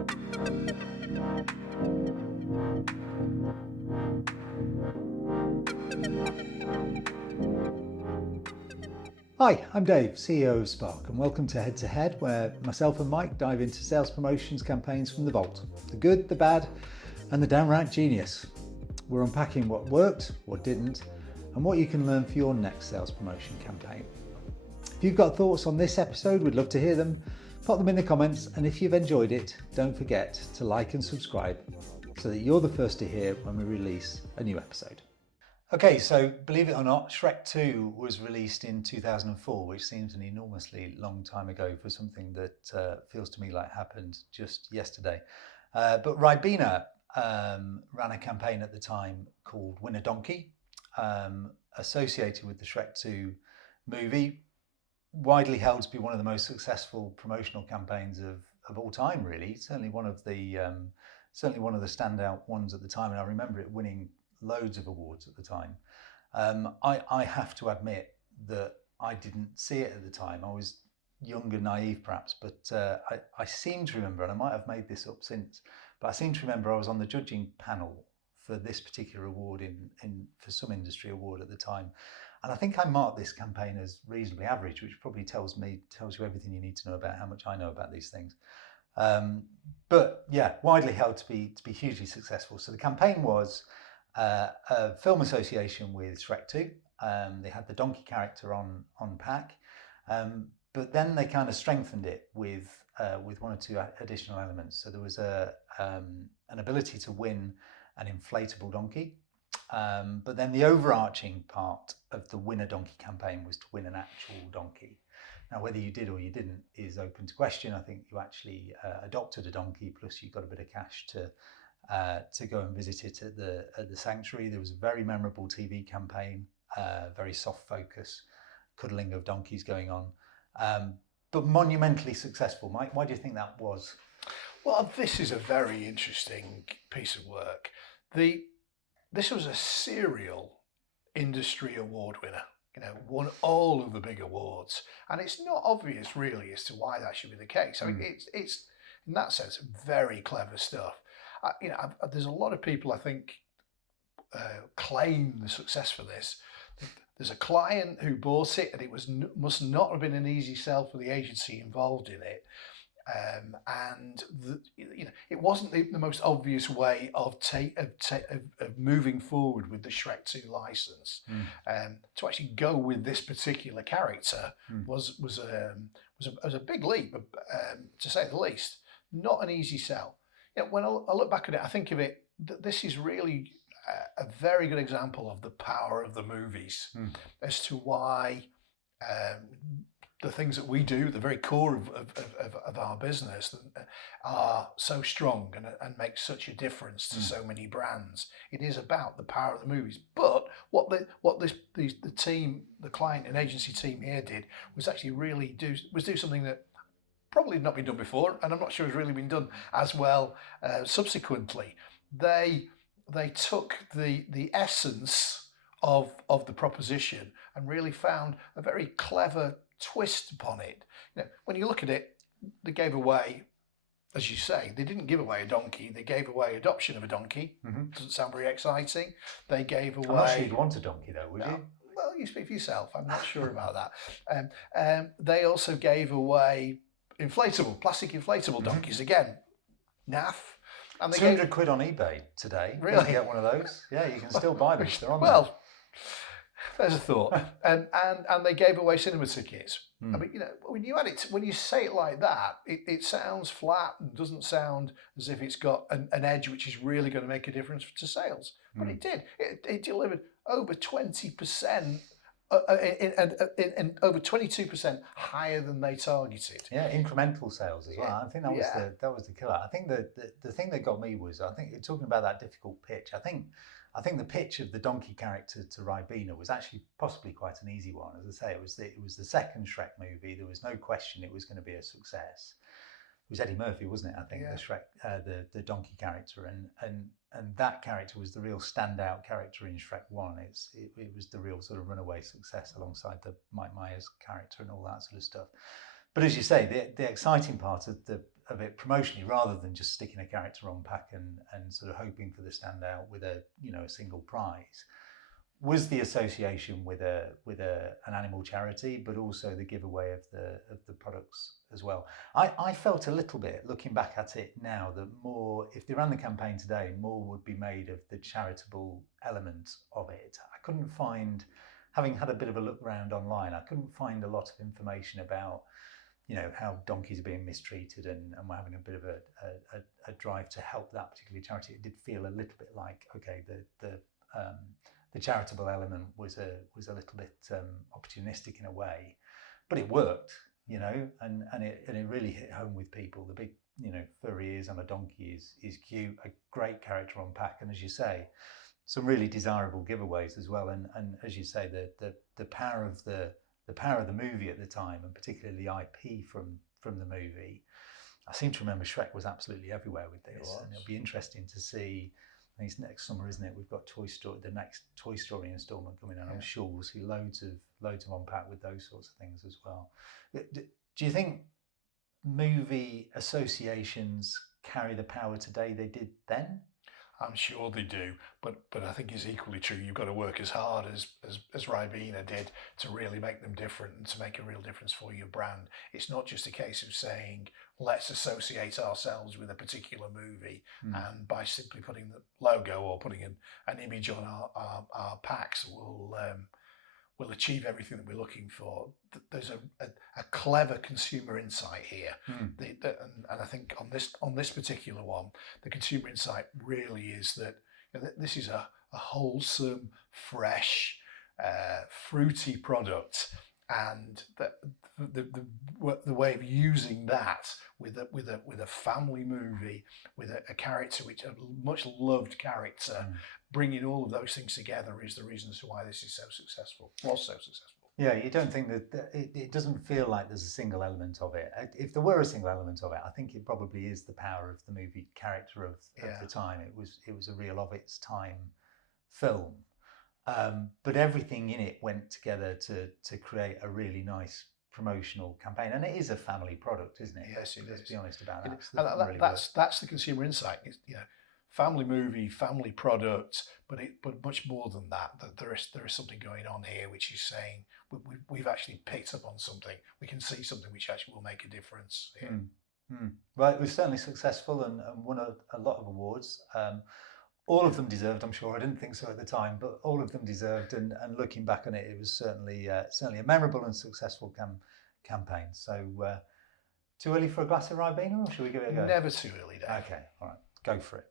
Hi, I'm Dave, CEO of Spark, and welcome to Head to Head, where myself and Mike dive into sales promotions campaigns from the vault. The good, the bad, and the downright genius. We're unpacking what worked, what didn't, and what you can learn for your next sales promotion campaign. If you've got thoughts on this episode, we'd love to hear them. Pop them in the comments, and if you've enjoyed it, don't forget to like and subscribe so that you're the first to hear when we release a new episode. Okay, so believe it or not, Shrek 2 was released in 2004, which seems an enormously long time ago for something that feels to me like happened just yesterday. But Ribena ran a campaign at the time called Win a Donkey, associated with the Shrek 2 movie, widely held to be one of the most successful promotional campaigns of all time, really. Certainly one of the standout ones at the time, and I remember it winning loads of awards at the time. I have to admit that I didn't see it at the time. I was young and naive perhaps, but I seem to remember, and I might have made this up since, but I seem to remember I was on the judging panel for this particular award for some industry award at the time. And I think I marked this campaign as reasonably average, which probably tells you everything you need to know about how much I know about these things. But yeah, widely held to be hugely successful. So the campaign was a film association with Shrek 2. They had the donkey character on pack, but then they kind of strengthened it with one or two additional elements. So there was an ability to win an inflatable donkey, but then the overarching part of the Win a Donkey campaign was to win an actual donkey. Now, whether you did or you didn't is open to question. I think you actually adopted a donkey, plus you got a bit of cash to go and visit it at the sanctuary. There was a very memorable TV campaign, very soft focus, cuddling of donkeys going on, but monumentally successful. Mike, why do you think that was? Well, this is a very interesting piece of work. This was a serial industry award winner. Won all of the big awards, and it's not obvious really as to why that should be the case. I mean, it's in that sense very clever stuff. There's a lot of people I think claim the success for this. There's a client who bought it, and it must not have been an easy sell for the agency involved in it. And it wasn't the most obvious way of moving forward with the Shrek 2 license. To actually go with this particular character was a big leap, to say the least. Not an easy sell. When I look back at it, I think of it, this is really a very good example of the power of the movies as to why the things that we do, the very core of our business, are so strong and make such a difference to so many brands. It is about the power of the movies. But what the team, the client and agency team here did was actually really do something that probably not been done before, and I'm not sure it's really been done as well subsequently. They took the essence of the proposition and really found a very clever twist upon it. When you look at it, they gave away, as you say, they didn't give away a donkey. They gave away adoption of a donkey. Doesn't sound very exciting. They gave away. I'm not sure you'd want a donkey though, would you? Well, you speak for yourself. I'm not sure about that. They also gave away plastic inflatable donkeys again. Naff. And 200 quid on eBay today. Really? You can get one of those. Yeah, you can still buy them. They're on well, there's a thought. and they gave away cinema tickets. I mean, when you say it like that, it sounds flat and doesn't sound as if it's got an edge which is really going to make a difference to sales. But it did. It delivered over 20%. And over 22% higher than they targeted. Yeah, incremental sales as well. Yeah. I think that was the killer. I think the thing that got me was, I think you're talking about that difficult pitch. I think the pitch of the donkey character to Ribena was actually possibly quite an easy one. As I say, it was the second Shrek movie. There was no question it was going to be a success. It was Eddie Murphy, wasn't it? I think the Shrek, the donkey character, and that character was the real standout character in Shrek 1. It was the real sort of runaway success alongside the Mike Myers character and all that sort of stuff. But as you say, the exciting part of it promotionally, rather than just sticking a character on pack and sort of hoping for the standout with a single prize, was the association with an animal charity, but also the giveaway of the products as well. I felt a little bit, looking back at it now, that more, if they ran the campaign today, more would be made of the charitable element of it. I couldn't find, having had a bit of a look around online, I couldn't find a lot of information about how donkeys are being mistreated, and we're having a bit of a drive to help that particular charity. It did feel a little bit like, okay, the charitable element was a little bit opportunistic in a way, but it worked, and it really hit home with people. The big, furry ears on a donkey is cute, a great character on pack, and as you say, some really desirable giveaways as well. And as you say, the power of the movie at the time, and particularly the IP from the movie. I seem to remember Shrek was absolutely everywhere with this, and it'll be interesting to see. I think it's next summer, isn't it? We've got the next Toy Story installment coming out. Yeah. I'm sure we'll see loads of unpack with those sorts of things as well. Do you think movie associations carry the power today they did then? I'm sure they do, but I think it's equally true. You've got to work as hard as Ribena did to really make them different and to make a real difference for your brand. It's not just a case of saying, let's associate ourselves with a particular movie, and by simply putting the logo or putting an image on our packs will achieve everything that we're looking for. There's a clever consumer insight here, and I think on this particular one, the consumer insight really is that this is a wholesome, fresh, fruity product, and the way of using that with a family movie, with a character, which a much loved character, bringing all of those things together is the reason as to why this is so successful. Was so successful. Yeah, you don't think that it doesn't feel like there's a single element of it. If there were a single element of it, I think it probably is the power of the movie character of the time. It was a real of its time film, but everything in it went together to create a really nice promotional campaign, and it is a family product, isn't it? Yes, it is. Let's be honest about that. That's the consumer insight. Family movie, family product, but much more than that. That there is something going on here, which is saying we've actually picked up on something. We can see something which actually will make a difference here. Well, it was certainly successful and won a lot of awards. All of them deserved, I'm sure. I didn't think so at the time, but all of them deserved. And looking back on it, it was certainly a memorable and successful campaign. So, too early for a glass of Ribena, or should we give it a go? Never too early, Dave. Okay, all right, go for it.